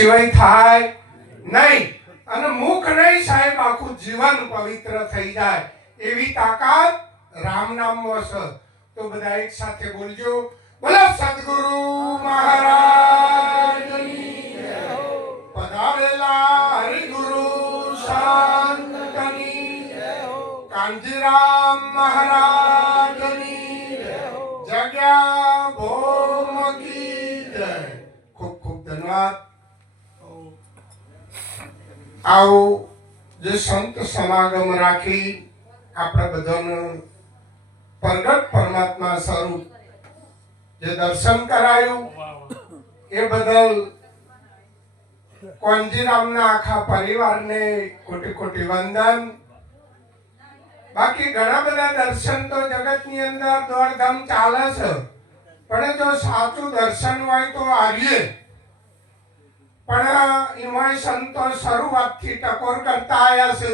સિવાય થાય નહીં અને મુખ નહીં સાહેબ આખું જીવન પવિત્ર થઈ જાય એવી તાકાત રામ નામમાં છે. તો બધા એક સાથે બોલજો, બોલો સદગુરુ મહારાજની જય. પધારેલા હરિગુરુ સંતની જય. કાંજીરામ મહારાજની જય. જગ્યા ભોમ કી જય. ખૂબ ખૂબ ધન્યવાદ. આવો જે સંત સમાગમ રાખી આપણે બધાનું પ્રગટ પરમાત્મા સ્વરૂપ જે દર્શન કરાયું એ બદલ કોંજીરામના આખા પરિવારને કોટી કોટી વંદન. બાકી ઘણા બધા દર્શન તો જગતની અંદર દોડધામ ચાલે છે, પણ જો સાચું દર્શન હોય તો આવીએ. પણ એમાં સંતો શરૂઆતથી ટકોર કરતા આવ્યા છે.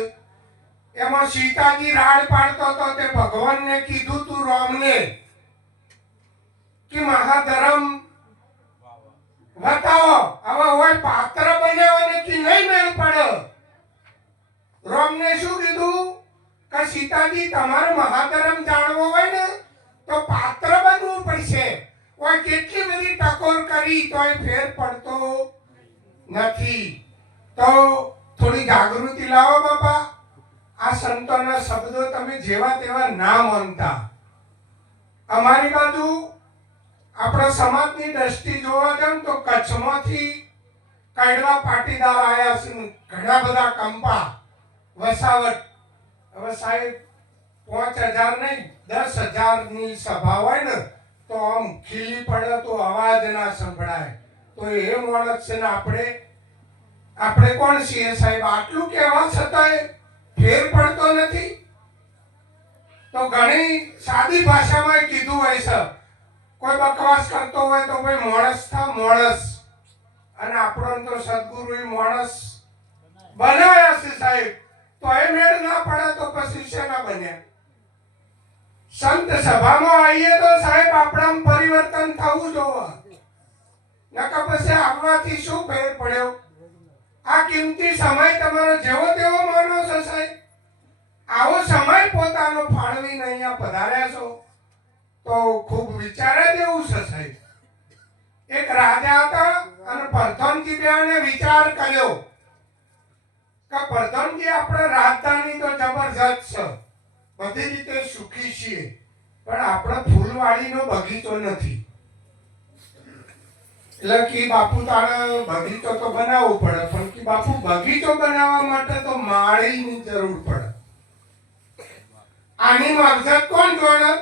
એમાં સીતાજી રાડ પાડતો હતો તે ભગવાનને કીધું તું રામને કે મહાધર્મ બતાવો. હવે હોય પાત્ર બનાવવાને કે નહીં મેળ પડે. રામને શું કીધું કે સીતાજી તમારે મહાધર્મ જાણવો હોય ને તો પાત્ર બનવું પડશે. હોય કેટલી બધી ટકોર કરી તોય ફેર પડતો નથી. તો થોડી જાગૃતિ લાવો બાપા. આ સંતોના શબ્દો તમે જેવા તેવા ના માનતા. અમારી બાજુ આપણા સમાજની દ્રષ્ટિ જોવા જાવ તો કચ્છમાંથી કાઢવા પાટીદાર આયા છે, ઘણા બધા કંપા વસાવટ. હવે સાહેબ 5000 નહીં 10,000 ની સભા હોય ને તો આમ ખીલી પડે તો અવાજ ના સંભળાય. તો એ માણસ છે ને આપણે કોણ છીએ સાહેબ? આટલું કહેવા છતાંય ફેર પડતો નથી. તો ઘણી સાદી ભાષામાં કીધું હોય છે, કોઈ બકવાસ કરતો હોય તો ભાઈ માણસ થા માણસ. અને આપણો તો સદગુરુ માણસ બનાવ્યા છે સાહેબ. તો એ મેળ ના પડે તો પછી શેના બન્યા? સંત સભામાં આવીએ તો સાહેબ આપણામાં પરિવર્તન થવું જોવે. નકર પછી આવવાથી શું ફેર પડ્યો? આ કિંમતી સમય તમારો જેવો તેવો માનો છો સાહેબ. આવો સમય પોતાનો ફાળવીને અહીંયા પધાર્યા છો તો ખૂબ વિચારે જેવું છે સાહેબ. એક રાજા હતા અને પ્રધાનજી બેને વિચાર કર્યો કે પ્રધાનજી આપણે રાજધાની તો જબરજસ્ત છે, બધી રીતે સુખી છીએ, પણ આપણે ફૂલવાડીનો બગીચો નથી. એટલે કે બાપુ તારે બગીચો તો બનાવવો પડે, પણ કે બાપુ બગીચો બનાવવા માટે તો માળીની જરૂર પડે. આની માવજત કોણ જોડે?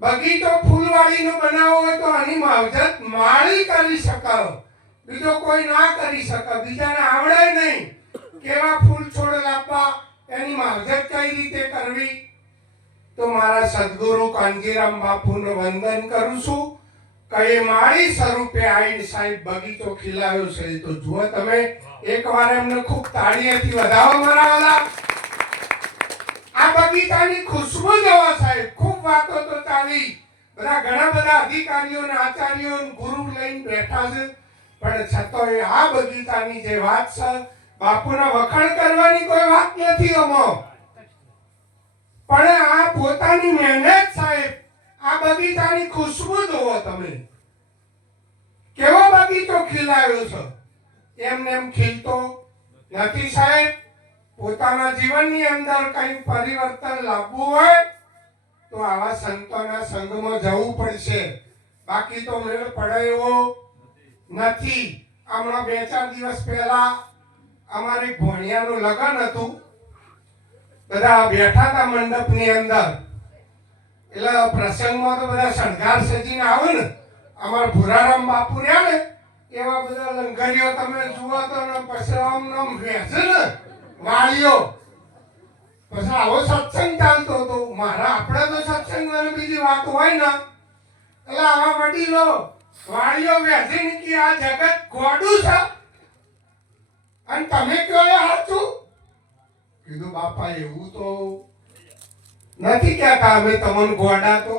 બગીચો ફૂલવાડીનો બનાવવો હોય તો આની માવજત માળી કરી શકે, બીજો કોઈ ના કરી શકે. બીજાને આવડે નહીં કેવા ફૂલ છોડ લાવવા, એની માવજત કઈ રીતે કરવી. તો મારા સદગુરુ કાંજીરામ બાપુને વંદન કરું છું. કઈ માળી સ્વરૂપે આવીને સાહેબ બગીચો ખીલાવ્યો છે. તો જુઓ તમે એકવાર એમને ખૂબ તાળીઓથી વધાવો મારા. આ બગીચાની ખુશ્બુ જોવો સાહેબ. ખૂબ વાતો તો ચાલી, ઘણા બધા અધિકારીઓ ને આચાર્યો ને ગુરુ લઈને બેઠા છે, પણ છતાંય આ બગીચાની જે વાત છે બાપુના વખાણ કરવાની કોઈ વાત નથી આમાં. પણ આ પોતાની મહેનત સાહેબ. આ બગીચાની ખુશ્બુ જોવો તમે, કેવો બગીચો ખીલાવ્યો છે. એમને એમ ખીલતો નથી સાહેબ. પોતાના જીવનની અંદર કઈ પરિવર્તન લાવવું હોય તો આવા સંતોના સંગમાં જવું પડશે, બાકી તો મેળ પડે એવો નથી. હમણાં 2-4 દિવસ પહેલા અમારી ભોણિયાનું લગ્ન હતું. બધા બેઠા હતા મંડપની અંદર. એટલે પ્રસંગમાં તો બધા શણગાર સજીને આવે ને. અમારા ભુરારામ બાપુ રહ્યા ને એવા બધા લંગરીઓ તમે જુઓ તો પછી આમ બેસે ને વાળીઓ. પછી આવો સત્સંગ ચાલતો હતો. આપણે તો સત્સંગ બીજી વાત હોય ને એટલે આવા વડીલો વાળીઓ બેસીને કે આ જગત ગોડું છે અને તમે કયો એ સાચું. કીધું બાપા એવું તો નથી કહેતા અમે તમને ગોડા તો,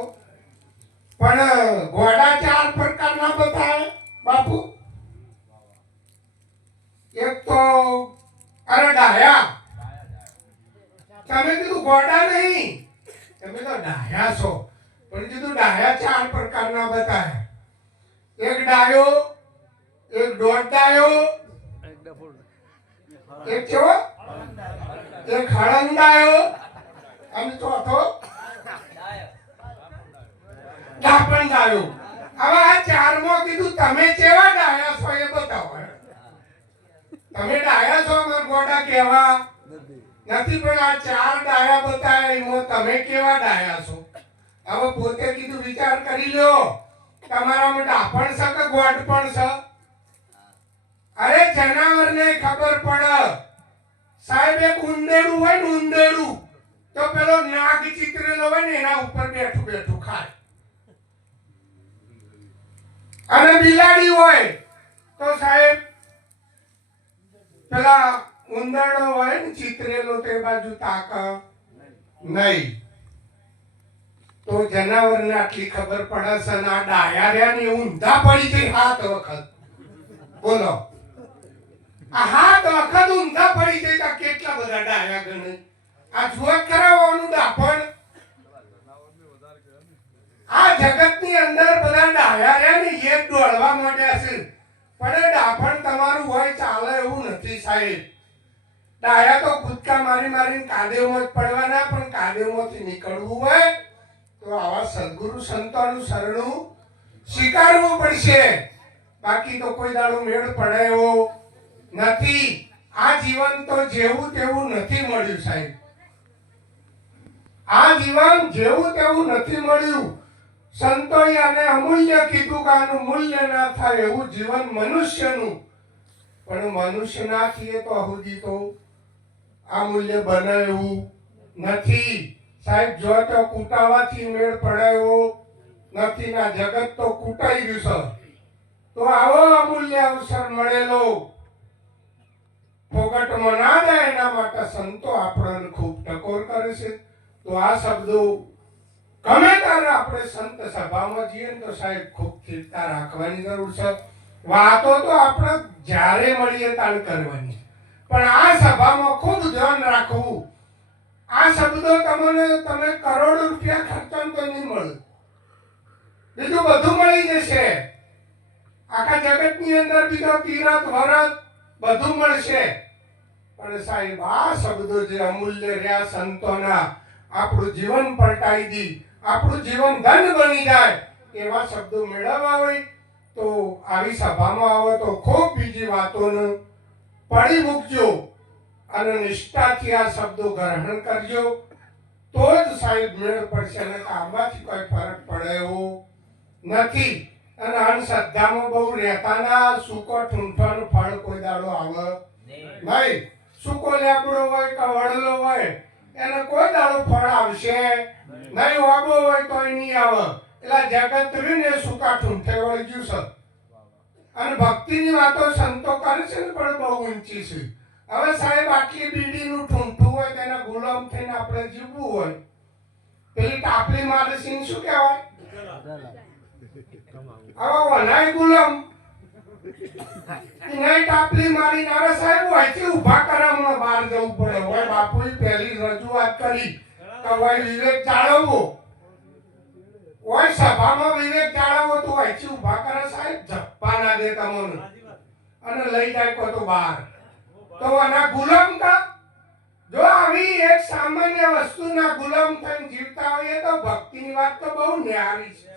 પણ ગોડા 4 પ્રકારના બતાવે બાપુ. એક તો અરે ડાયા, તમે કીધું ગોડા નહીં, તમે તો ડાયા છો. પણ કીધું ડાયા 4 પ્રકારના બતાયા. એક ડાયો, એક દોઢ ડાયો, એક કેવો, એક હળંગાયો અને ચોથો ડાપણ ડાયો. હવે આ 4માં કીધું તમે કેવા ડાયા છો એ બતાવો. તમે ડાયા છો અમાર ગોડા કેવા નથી, પણ આ 4 ડાયા બતાવ્યા એમાં તમે કેવા ડાયા છો. હવે પોતે કીધું વિચાર કરી લ્યો, તમારામાં ડાપણ છે કે ગોડ પણ છે? અરે જનાવરને ખબર પડે સાહેબ, એક ઉંદેડું હોય ને, ઉંદેડું તો પેલો નાગ ચિતરેલો હોય ને એના ઉપર બેઠું બેઠું ખાય. અને બિલાડી હોય તો સાહેબ પેલા ઉંદરડો હોય ને ચિતરેલો તે બાજુ તાક નહીં. તો જનાવરને આટલી ખબર પડે છે ને આ ડાયા રહ્યા ને ઊંધા પડી ગઈ 7 વખત. બોલો, આ 7 વખત ઊંધા પડી ગઈ તો કેટલા બધા ડાયા ગણે. આ જુવાત કરાવવાનું ડાપણ. આ જગતની અંદર બધા ડાયા રહ્યા ને એ દોડવા માંડ્યા છે, પણ એ ડાપણ તમારું હોય ચાલે એવું નથી સાહેબ. ડાયા તો કૂદકા મારી મારીને કાદેવમાં જ પડવાના, પણ કાદેવમાંથી નીકળવું હોય તો આવા સદગુરુ સંતોનું શરણું સ્વીકારવું પડશે. બાકી તો કોઈ દાડો મેળ પડે એવો નથી. આ જીવન તો જેવું તેવું નથી મળ્યું સાહેબ. આ જીવન જેવું તેવું નથી મળ્યું. સંતોએ આને અમૂલ્ય કીધું કે આનું મૂલ્ય ના થાય એવું જીવન મનુષ્યનું. પણ મનુષ્ય ના થઈએ તો સુધી તો આ મૂલ્ય બને એવું નથી સાહેબ. જો તો કૂટાવાથી મેળ પડાયો નથી, ના જગત તો કૂટાઈ ગયું છે. તો આવો અમૂલ્ય અવસર મળેલો ફોગટમાં ના જાય એના માટે સંતો આપણને ખૂબ ટકોર કરે છે. તો આ શબ્દો ગમે ત્યારે આપણે સંત સભામાં જઈએ ને તો સાહેબ ખૂબ સ્થિરતા રાખવાની જરૂર છે. વાતો તો આપણે જ્યારે મળીએ ત્યારે કરવાની, પણ આ સભામાં ખૂબ ધ્યાન રાખવું. આ શબ્દો તમને તમે કરોડો રૂપિયા ખર્ચો તો નહીં મળે, બીજું બધું મળી જશે. આખા જગતની અંદર બીજો તીરથ વરત બધું મળશે, પણ સાહેબ આ શબ્દો જે અમૂલ્ય રહ્યા સંતોના, આપણું જીવન પલટાઈ દી, આપણું જીવન ધન બની જાય એવા શબ્દો મેળવવા હોય તો આવી સભામાં આવો તો ખૂબ બીજી વાતોને પડી મૂકજો અને નિષ્ઠાથી આ શબ્દો ગ્રહણ કરજો. તો જ સાહેબ મેળ પડશે, અને આમાંથી કોઈ ફરક પડે એવો નથી. અને અંધશ્રદ્ધામાં બહુ રહેતા ના. સૂકો ઠૂંઠાનું ફળ કોઈ દાડો આવે નહીં. સૂકો લેબડો હોય કે વડલો હોય એને કોઈ દાડો ફળ આવશે નહીં. વાબો હોય તો નહીં આવે. એટલે જગત રીને સૂકા ઠૂંઠે વળગ્યું છે. અને ભક્તિની વાતો સંતો કરે છે ને પણ બહુ ઊંચી છે. હવે સાહેબ આટલી બીડીનું ઠૂંઠું હોય તેના ગુલામ થઈને આપણે જીવવું હોય, પેલી ટાપલી મારે શું કહેવાય? હવે વનાય ગુલામ નહીં ટાપલી મારી નારે સાહેબ હોય ઉભા કરાવમાં બહાર જવું પડે. હોય બાપુએ પહેલી રજૂઆત કરી કે હોય વિવેક જાળવવો, હોય સભામાં વિવેક જાળવવો તો હોય ઉભા કરે સાહેબ, ઝપ્પા ના દે તમને અને લઈ જાય કો તો બહાર. તો આના ગુલામ કા જો આવી એક સામાન્ય વસ્તુના ગુલામ થઈને જીવતા હોઈએ તો ભક્તિની વાત તો બહુ ન્યારી છે.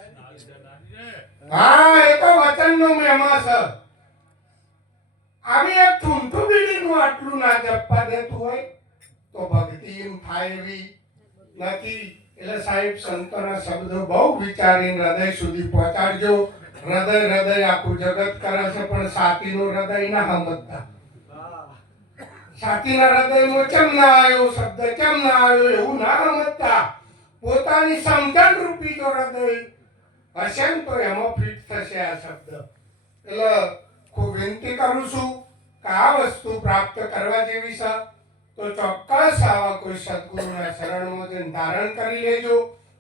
હા, એ તો વચનનો મહિમા છે. આવી એક ઠૂંઠું બીડીનું આટલું ના જપવા દેતું હોય તો ભક્તિ એમ થાય એવી નથી. એટલે સાહેબ સંતોના શબ્દો બહુ વિચારીને હૃદય સુધી પહોંચાડજો. હૃદય આખું જગત કરે છે, પણ સાતીનું હૃદય ના સમજતા. સાતીના હૃદયમાં કેમ ના આવ્યો શબ્દ, કેમ ના આવ્યો એવું ના સમજતા. પોતાની સમજણ રૂપી જો હૃદય હશે ને તો એમાં ફિટ થશે આ શબ્દ. એટલે ખૂબ વિનંતી કરું છું કે આ વસ્તુ પ્રાપ્ત કરવા જેવી છે તો ચોક્કસ આવા કોઈ સદગુરુના શરણમાં જઈને ધારણ કરી લેજો.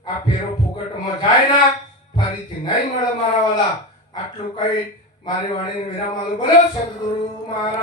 આ ફેરો ફુગટમાં જાય ના, ફરીથી નહીં મળે મારા વાલા. આટલું કઈ મારી વાણીને વિરામ આલું. બોલો સદગુરુ મહારાજ.